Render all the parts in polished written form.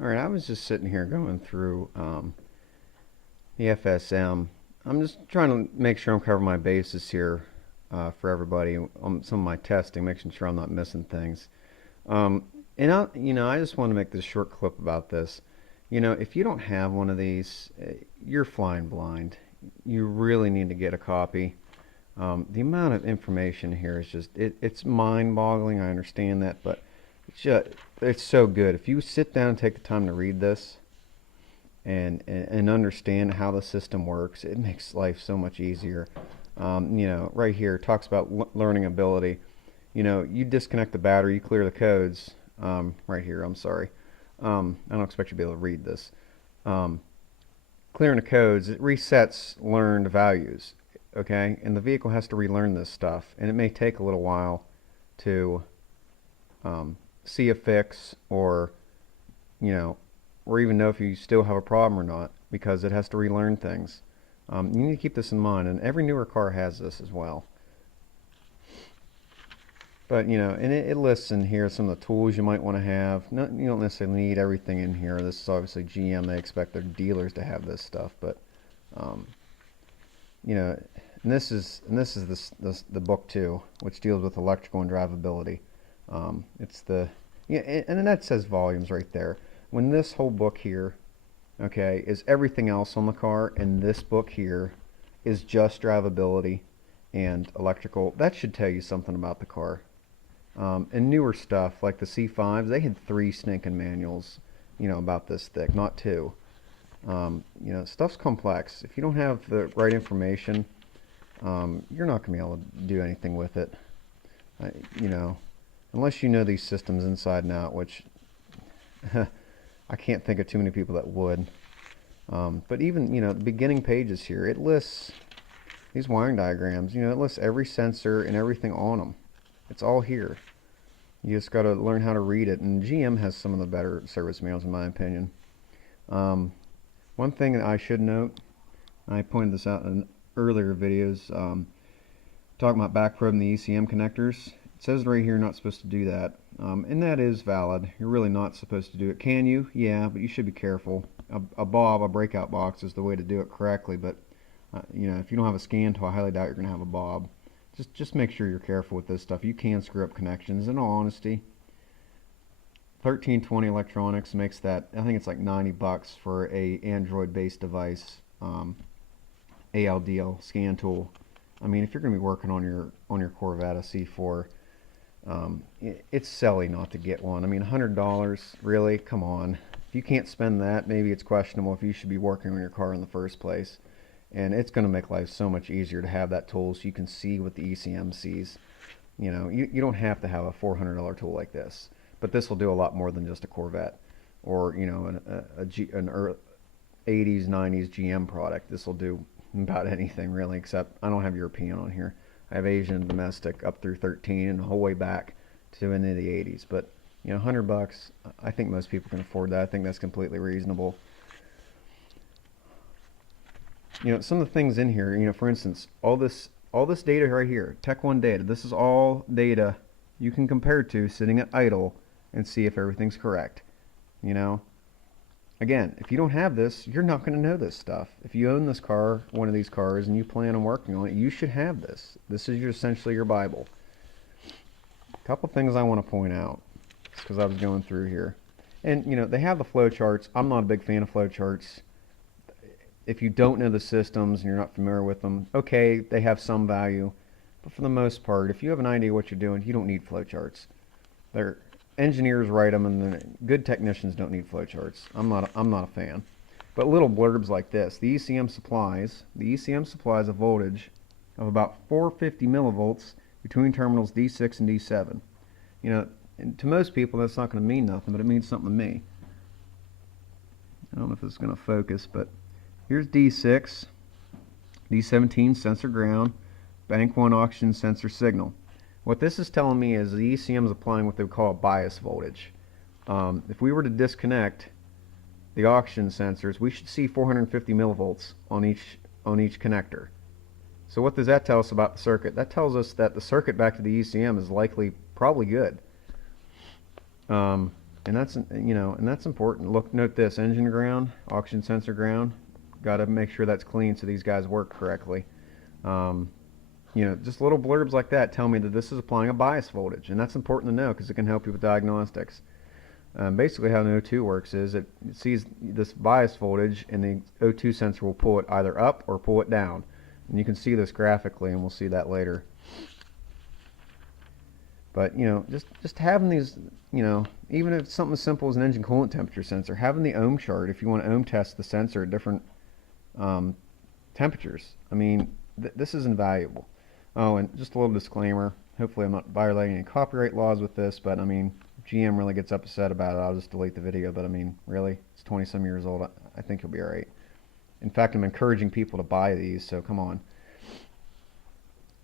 All right, I was just sitting here going through the FSM. I'm just trying to make sure I'm covering my bases here for everybody on some of my testing, making sure I'm not missing things. Um, I just want to make this short clip about this. If you don't have one of these, you're flying blind. You really need to get a copy. The amount of information here is it's mind-boggling. I understand that, but it's so good. If you sit down and take the time to read this and understand how the system works, it makes life so much easier. Right here it talks about learning ability. You disconnect the battery, you clear the codes. Right here, I'm sorry. I don't expect you to be able to read this. Um, Clearing the codes, it resets learned values. Okay, and the vehicle has to relearn this stuff, and it may take a little while to um, see a fix, you know, or even know if you still have a problem or not, because it has to relearn things. You need to keep this in mind, and every newer car has this as well. But and it lists in here some of the tools you might want to have. No, you don't necessarily need everything in here. This is obviously GM. They expect their dealers to have this stuff, but um, you know, and this is the book too, which deals with electrical and drivability. It's the yeah, and then that says volumes right there. When this whole book here, okay, is everything else on the car, and this book here is just drivability and electrical, that should tell you something about the car. And newer stuff like the C5s, they had 3 stinking manuals, about this thick, not 2. Stuff's complex. If you don't have the right information, you're not going to be able to do anything with it. Uh, you know, Unless you know these systems inside and out, which I can't think of too many people that would. But even, the beginning pages here, it lists these wiring diagrams. It lists every sensor and everything on them. It's all here. You just got to learn how to read it. And GM has some of the better service manuals, in my opinion. One thing that I should note, I pointed this out in earlier videos, talking about backprobing the ECM connectors. It says right here you're not supposed to do that, and that is valid. You're really not supposed to do it. Can you? Yeah, but you should be careful. A breakout box is the way to do it correctly, but if you don't have a scan tool, I highly doubt you're going to have a bob. Just make sure you're careful with this stuff. You can screw up connections. In all honesty, 1320 Electronics makes that, I think it's like $90 for a Android-based device, ALDL scan tool. I mean, if you're going to be working on your Corvette a C4, it's silly not to get one. I mean, $100, really? Come on. If you can't spend that, maybe it's questionable if you should be working on your car in the first place. And it's going to make life so much easier to have that tool so you can see what the ECM sees. You don't have to have a $400 tool like this, but this will do a lot more than just a Corvette or an 80s 90s GM product. This will do about anything really, except I don't have European on here. I have Asian and domestic up through 13 and the whole way back to into the 80s. But $100, I think most people can afford that. I think that's completely reasonable. Some of the things in here, for instance, all this data right here, Tech One data, this is all data you can compare to sitting at idle and see if everything's correct. Again, if you don't have this, you're not going to know this stuff. If you own this car, one of these cars, and you plan on working on it, you should have this. This is essentially your Bible. A couple things I want to point out, because I was going through here. And, they have the flow charts. I'm not a big fan of flow charts. If you don't know the systems and you're not familiar with them, okay, they have some value. But for the most part, if you have an idea what you're doing, you don't need flow charts. Engineers write them, and the good technicians don't need flowcharts. I'm not a fan. But little blurbs like this, the ECM supplies a voltage of about 450 millivolts between terminals D6 and D7. And to most people that's not going to mean nothing, but it means something to me. I don't know if it's going to focus, but here's D6, D17 sensor ground, bank 1 oxygen sensor signal. What this is telling me is the ECM is applying what they would call a bias voltage. If we were to disconnect the oxygen sensors, we should see 450 millivolts on each connector. So what does that tell us about the circuit? That tells us that the circuit back to the ECM is probably good. And that's, and that's important. Look, note this: engine ground, oxygen sensor ground. Got to make sure that's clean so these guys work correctly. Um, just little blurbs like that tell me that this is applying a bias voltage, and that's important to know because it can help you with diagnostics. Basically, how an O2 works is it sees this bias voltage, and the O2 sensor will pull it either up or pull it down. And you can see this graphically, and we'll see that later. But just having these, even if it's something as simple as an engine coolant temperature sensor, having the ohm chart if you want to ohm test the sensor at different temperatures. I mean, this is invaluable. Oh, and just a little disclaimer. Hopefully, I'm not violating any copyright laws with this, but I mean, if GM really gets upset about it, I'll just delete the video. But I mean, really, it's 20-some years old. I think he'll be all right. In fact, I'm encouraging people to buy these, so come on.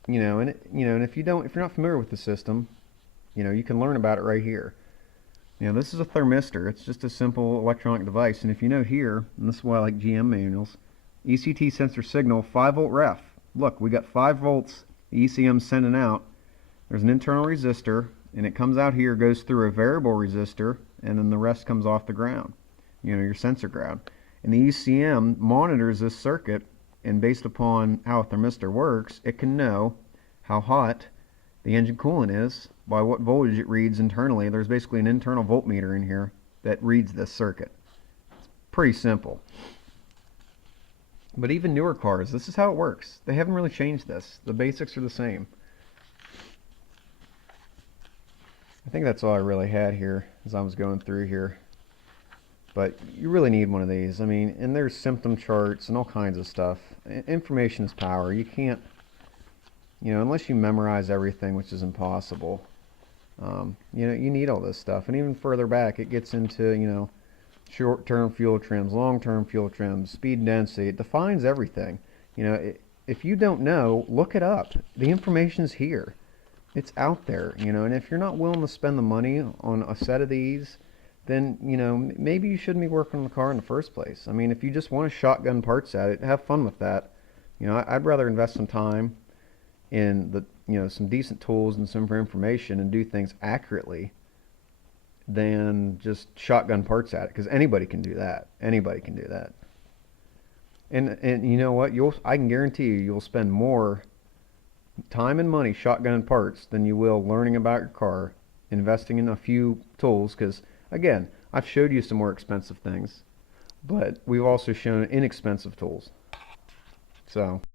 And if you're not familiar with the system, you can learn about it right here. This is a thermistor. It's just a simple electronic device. And if you note here, and this is why I like GM manuals, ECT sensor signal 5-volt ref. Look, we got 5 volts. The ECM's sending out. There's an internal resistor, and it comes out here, goes through a variable resistor, and then the rest comes off the ground. Your sensor ground. And the ECM monitors this circuit, and based upon how a thermistor works, it can know how hot the engine coolant is by what voltage it reads internally. There's basically an internal voltmeter in here that reads this circuit. It's pretty simple. But even newer cars, this is how it works. They haven't really changed this. The basics are the same. I think that's all I really had here as I was going through here. But you really need one of these. I mean, and there's symptom charts and all kinds of stuff. Information is power. You can't, unless you memorize everything, which is impossible. You need all this stuff. And even further back, it gets into, short-term fuel trims, long-term fuel trims, speed and density. It defines everything. If you don't know, look it up. The information's here. It's out there, and if you're not willing to spend the money on a set of these, then, maybe you shouldn't be working on the car in the first place. I mean, if you just want to shotgun parts at it, have fun with that. I'd rather invest some time in some decent tools and some information and do things accurately than just shotgun parts at it, because anybody can do that. Anybody can do that. And you know what? I can guarantee you'll spend more time and money shotgunning parts than you will learning about your car, investing in a few tools, because again, I've showed you some more expensive things, but we've also shown inexpensive tools. So